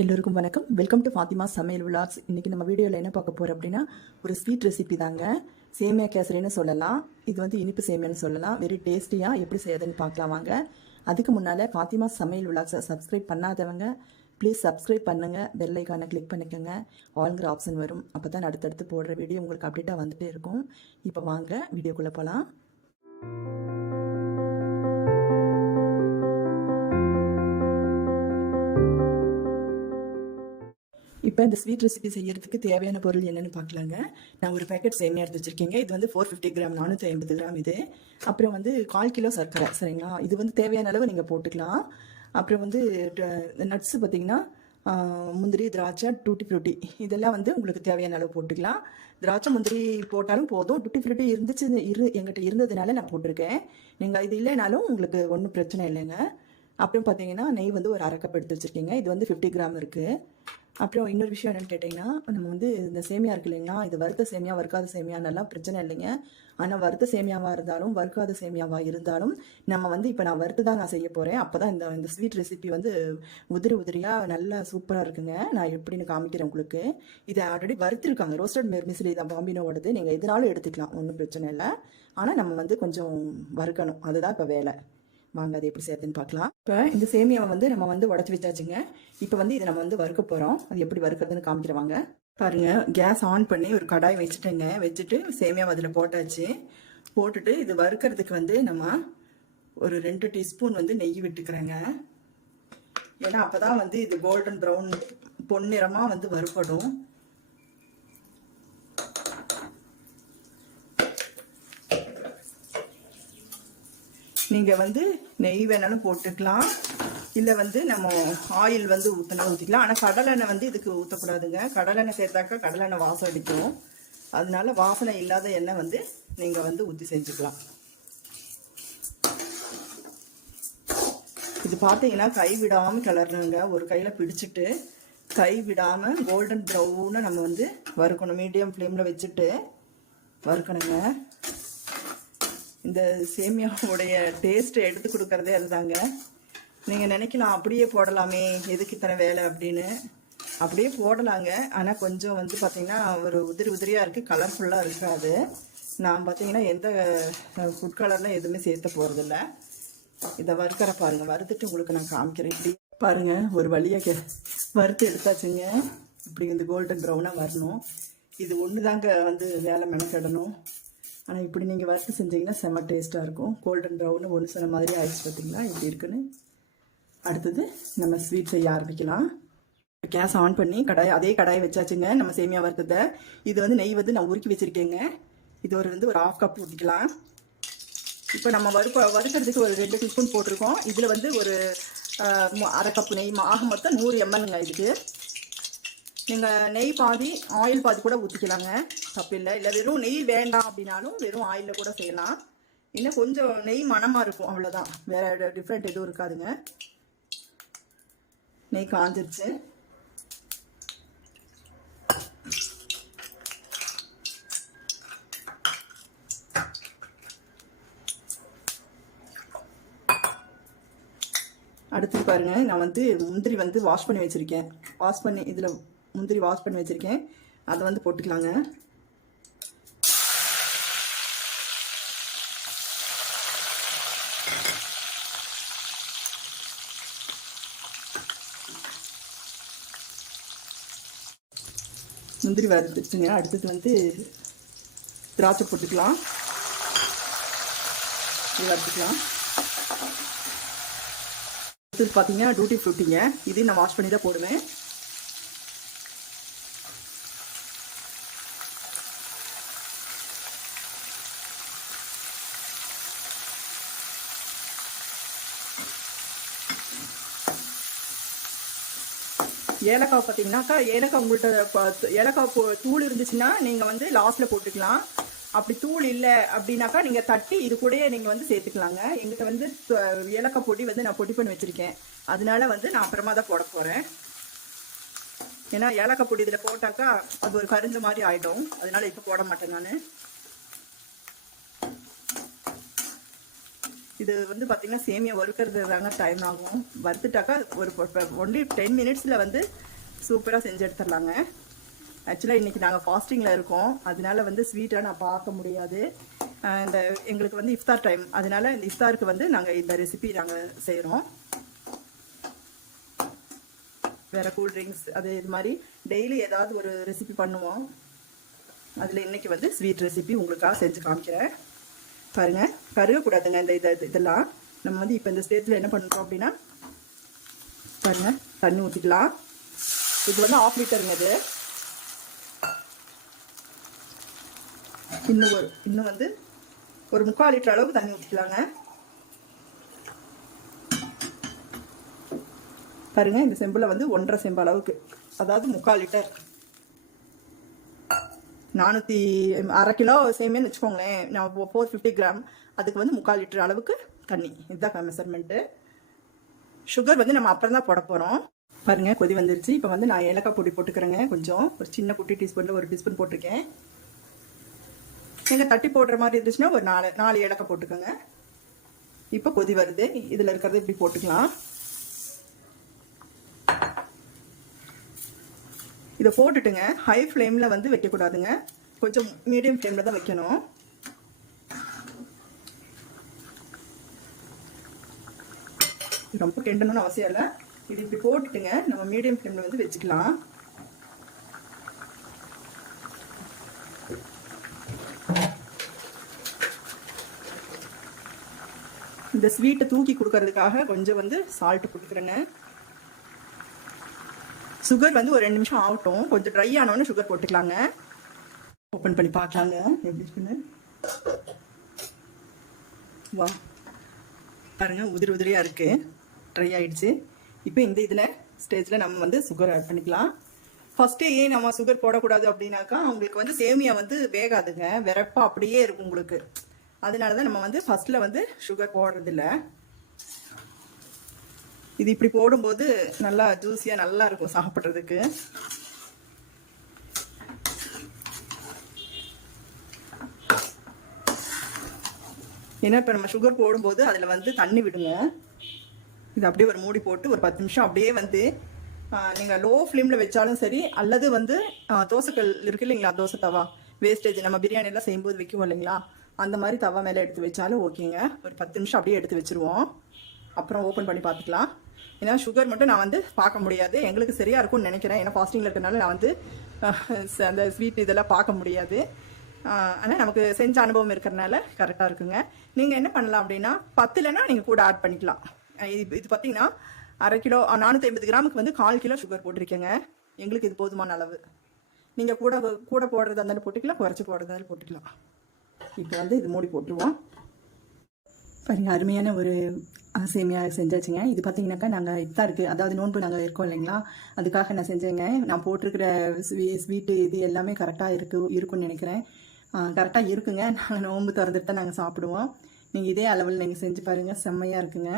எல்லோருக்கும் வணக்கம். Welcome to Fathima சமையல் விலாக்ஸ். இன்றைக்கி நம்ம வீடியோவில் என்ன பார்க்க போகிறோம் அப்படின்னா, ஒரு ஸ்வீட் ரெசிபி தாங்க. சேமியா கேசரின்னு சொல்லலாம், இது வந்து இனிப்பு சேமியான்னு சொல்லலாம். வெரி டேஸ்டியாக எப்படி செய்யறதுன்னு பார்க்கலாம் வாங்க. அதுக்கு முன்னால் ஃபாத்திமா சமையல் விலாக்ஸை சப்ஸ்கிரைப் பண்ணாதவங்க ப்ளீஸ் சப்ஸ்கிரைப் பண்ணுங்கள். பெல் ஐக்கானை கிளிக் பண்ணிக்கோங்க. ஆல்ங்கிற ஆப்ஷன் வரும். அப்போ தான் அடுத்தடுத்து போடுற வீடியோ உங்களுக்கு அப்டேட்டாக வந்துகிட்டே இருக்கும். இப்போ வாங்க வீடியோக்குள்ளே போகலாம். இப்போ இந்த ஸ்வீட் ரெசிபி செய்யறதுக்கு தேவையான பொருள் என்னென்னு பார்க்கலாங்க. நான் ஒரு பேக்கெட் சேமியா எடுத்து வச்சுருக்கேங்க. இது வந்து 450 கிராம், 450 கிராம் இது. அப்புறம் வந்து 1/4 கிலோ சர்க்கரை, சரிங்களா? இது வந்து தேவையான அளவு நீங்கள் போட்டுக்கலாம். அப்புறம் வந்து நட்ஸு பார்த்திங்கன்னா முந்திரி, திராட்சை, டூட்டி ஃப்ரூட்டி இதெல்லாம் வந்து உங்களுக்கு தேவையான அளவு போட்டுக்கலாம். திராட்சை முந்திரி போட்டாலும் போதும். டூட்டி ஃப்ரூட்டி இருந்துச்சு, எங்கிட்ட இருந்ததுனால நான் போட்டிருக்கேன். நீங்கள் இது இல்லைனாலும் உங்களுக்கு ஒன்றும் பிரச்சனை இல்லைங்க. அப்புறம் பார்த்தீங்கன்னா நெய் வந்து ஒரு 1/2 கப் எடுத்து வச்சுருக்கீங்க. இது வந்து 50 கிராம் இருக்குது. அப்புறம் இன்னொரு விஷயம் என்னென்னு கேட்டிங்கன்னா, நம்ம வந்து இந்த சேமியா இருக்குது இல்லைங்களா, இது வறுத்த சேமியா வறுக்காத சேமியானெல்லாம் பிரச்சனை இல்லைங்க. ஆனால் வறுத்த சேமியாவாக இருந்தாலும் வறுக்காத சேமியாவாக இருந்தாலும் நம்ம வந்து இப்போ நான் வறுத்து தான் நான் செய்ய போகிறேன். அப்போ தான் இந்த ஸ்வீட் ரெசிபி வந்து உதிரியாக நல்லா சூப்பராக இருக்குங்க. நான் எப்படின்னு காமிக்கிறேன் உங்களுக்கு. இதை ஆல்ரெடி வறுத்துருக்காங்க. ரோஸ்டட் மிஸ்லி தான் பாம்பினோடது. நீங்கள் எதுனாலும் எடுத்துக்கலாம், ஒன்றும் பிரச்சனை இல்லை. ஆனால் நம்ம வந்து கொஞ்சம் வறுக்கணும், அதுதான் இப்போ வேலை. வாங்க அது எப்படி செய்யறதுன்னு பார்க்கலாம். இப்போ இந்த சேமியாவை வந்து நம்ம வந்து உடச்சி வச்சாச்சுங்க. இப்போ வந்து இதை நம்ம வந்து வறுக்க போகிறோம். அது எப்படி வறுக்கிறதுன்னு காமிக்கிறவாங்க. பாருங்க, கேஸ் ஆன் பண்ணி ஒரு கடாய் வச்சுட்டேங்க. வச்சுட்டு சேமியாவை அதில் போட்டாச்சு. போட்டுட்டு இது வறுக்கிறதுக்கு வந்து நம்ம ஒரு 2 டீஸ்பூன் வந்து நெய் விட்டுக்கிறேங்க. ஏன்னா அப்போ தான் வந்து இது கோல்டன் ப்ரௌன் பொன்னிறமாக வந்து வறுப்படும். நீங்கள் வந்து நெய் வேணாலும் போட்டுக்கலாம், இல்லை வந்து நம்ம ஆயில் வந்து ஊற்றிக்கலாம். ஆனால் கடலெண்ணெய் வந்து இதுக்கு ஊற்றக்கூடாதுங்க. கடலெண்ணெய் சேர்த்தாக்கா கடலெண்ணெய் வாசம் அடிக்கும். அதனால வாசனை இல்லாத எண்ணெய் வந்து நீங்கள் வந்து ஊற்றி செஞ்சுக்கலாம். இது பார்த்தீங்கன்னா கை விடாமல் கிளறணுங்க. ஒரு கையில் பிடிச்சிட்டு கை விடாமல் கோல்டன் ப்ரௌனை நம்ம வந்து வறுக்கணும். மீடியம் ஃப்ளேமில் வச்சுட்டு வறுக்கணுங்க. இந்த சேமியாவுடைய டேஸ்ட்டை எடுத்து கொடுக்கறதே அதுதாங்க. நீங்கள் நினைக்கலாம் அப்படியே போடலாமே, எதுக்கு இத்தனை வேலை அப்படின்னு. அப்படியே போடலாங்க. ஆனால் கொஞ்சம் வந்து பார்த்திங்கன்னா ஒரு உதிரியாக இருக்குது, கலர்ஃபுல்லாக இருக்காது. நான் பார்த்திங்கன்னா எந்த ஃபுட் கலர்லாம் எதுவுமே சேர்த்த போகிறதில்ல. இதை வறுக்கிற பாருங்கள். வறுத்துட்டு உங்களுக்கு நான் காமிக்கிறேன். இப்படி பாருங்கள், ஒரு வழியாக வறுத்து எடுத்தாச்சுங்க. இப்படி இந்த கோல்டன் ப்ரௌனாக வரணும். இது ஒன்று தாங்க வந்து வேலை மெனக்கிடணும். ஆனால் இப்படி நீங்கள் வறுத்து செஞ்சிங்கன்னா செம்ம டேஸ்ட்டாக இருக்கும். கோல்டன் ப்ரௌனு ஒன்று சொன்ன மாதிரி ஆயிடுச்சு பார்த்தீங்களா, இப்படி இருக்குன்னு. அடுத்தது நம்ம ஸ்வீட் செய்ய ஆரம்பிக்கலாம். கேஸ் ஆன் பண்ணி அதே கடாயை வச்சாச்சுங்க. நம்ம சேமியா வறுத்ததை இது வந்து நெய் வந்து நான் உருக்கி வச்சுருக்கேங்க. இது ஒரு 1/2 கப் ஊற்றிக்கலாம். இப்போ நம்ம வறுக்கிறதுக்கு ஒரு 2 டீஸ்பூன் போட்டிருக்கோம். இதில் வந்து ஒரு 1/2 கப் நெய், ஆக மொத்தம் 100 mlங்க இதுக்கு. நீங்கள் நெய் பாதி ஆயில் பாதி கூட ஊற்றிக்கலாங்க, தப்பு இல்லை. இல்லை வெறும் நெய் வேண்டாம் அப்படின்னாலும் வெறும் ஆயிலில் கூட செய்யலாம். இன்னும் கொஞ்சம் நெய் மணமாக இருக்கும், அவ்வளோதான். வேறு டிஃப்ரெண்ட் எதுவும் இருக்காதுங்க. நெய் காஞ்சிருச்சு. அடுத்து பாருங்கள், நான் வந்து முந்திரி வந்து வாஷ் பண்ணி வச்சுருக்கேன். இதில் முந்திரி வாஷ் பண்ணி வச்சுருக்கேன். அதை வந்து போட்டுக்கலாங்க. முந்திரி வறுத்துச்சுங்க. அடுத்தது வந்து திராட்சை போட்டுக்கலாம். இது வறுத்துக்கலாம். அடுத்தது பார்த்தீங்கன்னா டூட்டி ஃப்ரூட்டிங்க. இதையும் நான் வாஷ் பண்ணி தான் போடுவேன். ஏலக்காய் பார்த்தீங்கன்னாக்கா, ஏலக்காய் உங்கள்கிட்ட ஏலக்காய் தூள் இருந்துச்சுன்னா நீங்கள் வந்து லாஸ்ட்டில் போட்டுக்கலாம். அப்படி தூள் இல்லை அப்படின்னாக்கா நீங்கள் தட்டி இது கூடயே நீங்கள் வந்து சேர்த்துக்கலாங்க. எங்கிட்ட வந்து ஏலக்காய் பொடி வந்து நான் பொடி பண்ணி வச்சுருக்கேன். அதனால வந்து நான் அப்புறமா தான் போட போகிறேன். ஏன்னா ஏலக்காய் பொடி இதில் போட்டாக்கா அது ஒரு கருஞ்ச மாதிரி ஆகிடும். அதனால இப்போ போட மாட்டேன் நான். இது வந்து பார்த்தீங்கன்னா சேமியா வறுக்கிறது தாங்க டைம் ஆகும். வறுத்துட்டாக்கா ஒரு ஒன்லி 10 மினிட்ஸில் வந்து சூப்பராக செஞ்சு எடுத்துடலாங்க. ஆக்சுவலாக இன்றைக்கி நாங்கள் ஃபாஸ்டிங்கில் இருக்கோம், அதனால வந்து ஸ்வீட்டாக நான் பார்க்க முடியாது. இந்த எங்களுக்கு வந்து இஃப்தார் டைம், அதனால இந்த இஃப்தாருக்கு வந்து நாங்கள் இந்த ரெசிபி நாங்கள் செய்கிறோம். வேறு கூல்ட்ரிங்க்ஸ் அது இது மாதிரி டெய்லி ஏதாவது ஒரு ரெசிபி பண்ணுவோம். அதில் இன்றைக்கி வந்து ஸ்வீட் ரெசிபி உங்களுக்காக செஞ்சு காமிக்கிறேன். பாருங்கள், கருகக்கூடாதுங்க இதெல்லாம். நம்ம வந்து இப்போ இந்த ஸ்டேஜில் என்ன பண்ணுறோம் அப்படின்னா, பாருங்கள், தண்ணி ஊற்றிக்கலாம். இது வந்து 1/2 லிட்டருங்க. இது இன்னும் வந்து ஒரு 3/4 லிட்டர் அளவுக்கு தண்ணி ஊற்றிக்கலாங்க. பாருங்க, இந்த செம்பில் வந்து 1.5 செம்பு அளவுக்கு, அதாவது 3/4 லிட்டர். 1/2 கிலோ சேமியான்னு வச்சுக்கோங்களேன். நான் 450 கிராம், அதுக்கு வந்து 3/4 லிட்டர் அளவுக்கு தண்ணி. இதுதான் மெஷர்மெண்ட்டு. சுகர் வந்து நம்ம அப்புறம் தான் போட போகிறோம். பாருங்கள், கொதி வந்துருச்சு. இப்போ வந்து நான் ஏலக்காய் பொடி போட்டுக்கிறேங்க. கொஞ்சம் ஒரு சின்ன குட்டி டீஸ்பூனில் 1 டீஸ்பூன் போட்டிருக்கேன். நீங்கள் தட்டி போடுற மாதிரி இருந்துச்சுன்னா ஒரு 4 ஏலக்காய் போட்டுக்கோங்க. இப்போ கொதி வருது, இதில் இருக்கிறது இப்படி போட்டுக்கலாம். இதை போட்டுட்டுங்க ஹை ஃப்ளேமில் வந்து வைக்கக்கூடாதுங்க, கொஞ்சம் மீடியம் ஃப்ளேமில் தான் வைக்கணும். ரொம்ப கிண்டணும்னு அவசியம் இல்லை. இது இப்படி போட்டுட்டுங்க நம்ம மீடியம் ஃப்ளேமில் வந்து வச்சுக்கலாம். இந்த ஸ்வீட்டை தூக்கி கொடுக்கறதுக்காக கொஞ்சம் வந்து சால்ட் போட்டுக்கிறேங்க. சுகர் வந்து ஒரு 2 நிமிஷம் ஆகட்டும். கொஞ்சம் ட்ரை ஆனோன்னு சுகர் போட்டுக்கலாங்க. ஓப்பன் பண்ணி பார்க்கலாங்க எப்படி இருக்குன்னு. வா பாருங்கள், உதிரியாக இருக்குது, ட்ரை ஆகிடுச்சு. இப்போ இந்த ஸ்டேஜில் நம்ம வந்து சுகர் ஆட் பண்ணிக்கலாம். ஃபஸ்ட்டே ஏன் நம்ம சுகர் போடக்கூடாது அப்படின்னாக்கா, உங்களுக்கு வந்து சேமியா வந்து வேகாதுங்க, வெறப்பா அப்படியே இருக்கும் உங்களுக்கு. அதனால தான் நம்ம வந்து ஃபஸ்ட்டில் வந்து சுகர் போடுறதில்ல. இது இப்படி போடும்போது நல்லா ஜூஸியாக நல்லா இருக்கும் சாப்பிட்றதுக்கு. ஏன்னா இப்போ நம்ம சுகர் போடும்போது அதில் வந்து தண்ணி விடுங்க. இது அப்படியே ஒரு மூடி போட்டு ஒரு 10 நிமிஷம் அப்படியே வந்து நீங்கள் லோ ஃப்ளேமில் வச்சாலும் சரி, அல்லது வந்து தோசைக்கல் இருக்கு இல்லைங்களா, தோசை தவா வேஸ்டேஜ் நம்ம பிரியாணியெல்லாம் செய்யும்போது வைக்குவோம் இல்லைங்களா, அந்த மாதிரி தவா மேலே எடுத்து வச்சாலும் ஓகேங்க. ஒரு 10 நிமிஷம் அப்படியே எடுத்து வச்சுருவோம். அப்புறம் ஓப்பன் பண்ணி பார்த்துக்கலாம். ஏன்னா சுகர் மட்டும் நான் வந்து பார்க்க முடியாது, எங்களுக்கு சரியாக இருக்கும்னு நினைக்கிறேன். ஏன்னா ஃபாஸ்டிங்கில் இருக்கிறனால நான் வந்து அந்த ஸ்வீட் இதெல்லாம் பார்க்க முடியாது. ஆனால் நமக்கு செஞ்ச அனுபவம் இருக்கிறனால கரெக்டாக இருக்குங்க. நீங்கள் என்ன பண்ணலாம் அப்படின்னா, 10 நீங்கள் கூட ஆட் பண்ணிக்கலாம். இது பார்த்தீங்கன்னா 1/2 கிலோ 450 கிராமுக்கு வந்து 1/4 கிலோ சுகர் போட்டிருக்கேங்க. எங்களுக்கு இது போதுமான அளவு. நீங்கள் கூட போடுறதா இருந்தாலும் போட்டுக்கலாம், குறைச்சி போடுறதா இருந்தாலும் போட்டுக்கலாம். இப்போ வந்து இது மூடி போட்டுருவோம். பாருங்கள், அருமையான ஒரு சேமியா செஞ்சாச்சுங்க. இது பார்த்தீங்கன்னாக்கா நாங்கள் இஃப்தாருக்கு, அதாவது நோன்பு நாங்கள் இருக்கோம் இல்லைங்களா, அதுக்காக நான் செஞ்சேங்க. நான் போட்டிருக்கிற ஸ்வீட்டு இது எல்லாமே கரெக்டாக இருக்குன்னு நினைக்கிறேன். கரெக்டாக இருக்குங்க. நாங்கள் நோன்பு திறந்துட்டு தான் நாங்கள் சாப்பிடுவோம். நீங்கள் இதே அளவில் நீங்கள் செஞ்சு பாருங்கள், செம்மையாக இருக்குங்க.